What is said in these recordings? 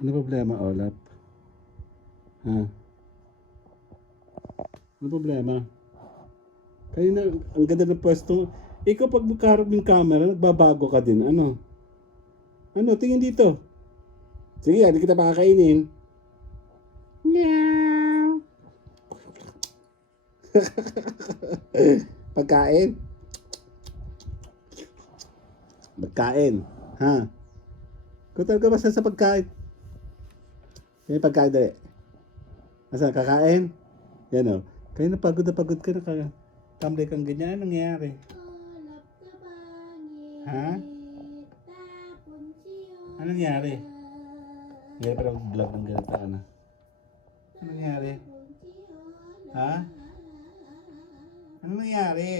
Ano problema, Olap? Ha? Ano problema? Kanina, ang ganda ng pwesto. Ikaw pag magkaharap yung camera, nagbabago ka din. Ano? Ano? Tingin dito. Sige, hindi kita pakakainin. Meow. Pagkain? Pagkain. Ha? Kutal ka basta sa pagkain. May pagkain dali. Asa, kakain? Yan o. Kaya na pagod ka na. Tambay kang ganyan. Anong nangyayari? Ha? Anong nangyayari? Hindi pa vlog ng ganito. Ano? Anong nangyayari? Ha? Anong nangyayari?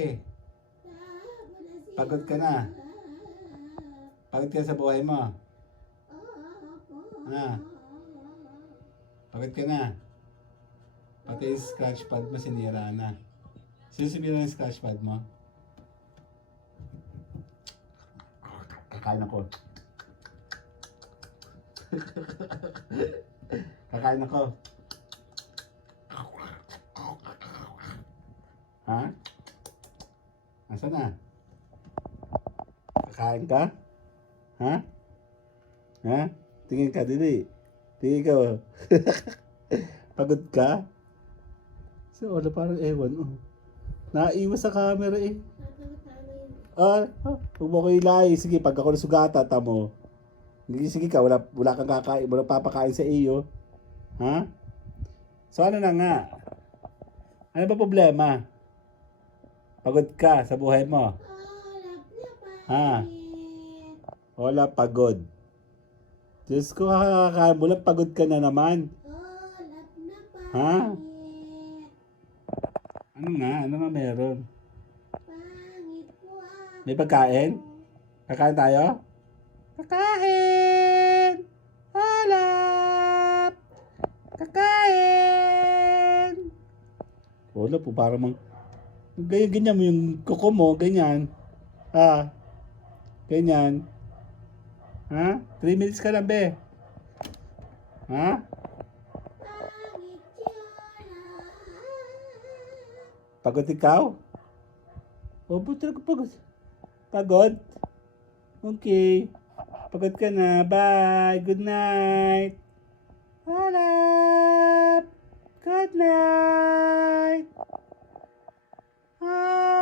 Pagod ka na? Pagod ka sa buhay mo? Ha? Pagod ka na? Pati yung scratch pad mo sinira na. Sino sinira yung scratch pad mo? Kakain ako. Kakain ako. Ha? Nasaan na? Kakain ka? Ha? Ha? Tingin ka, dili. Tingin ka. Pagod ka? Si Ola parang ewan. Oh. Naiwas sa camera eh. Huwag mo ko ilay. Sige, pag ako nasugata, tamo. Sige ka, wala kang kakain, wala papakain sa iyo. Ha? So ano na nga? Ano ba problema? Pagod ka sa buhay mo? Ha? Wala pagod. Diyos ko, kakakain mo lang, pagod ka na naman. Ha? Ano nga? Ano nga meron? May pagkain? Kakain tayo? Kakain! Halap! Kakain! Wala po, parang ganyan mo yung kuko mo, ganyan. Ha? Ganyan. Ha? 3 minutes ka lang, be. Ha? Pagod ikaw? Opo, talaga pagod. Pagod? Okay. Pagod ka na. Bye. Good night. Hanap. Good night. Ah.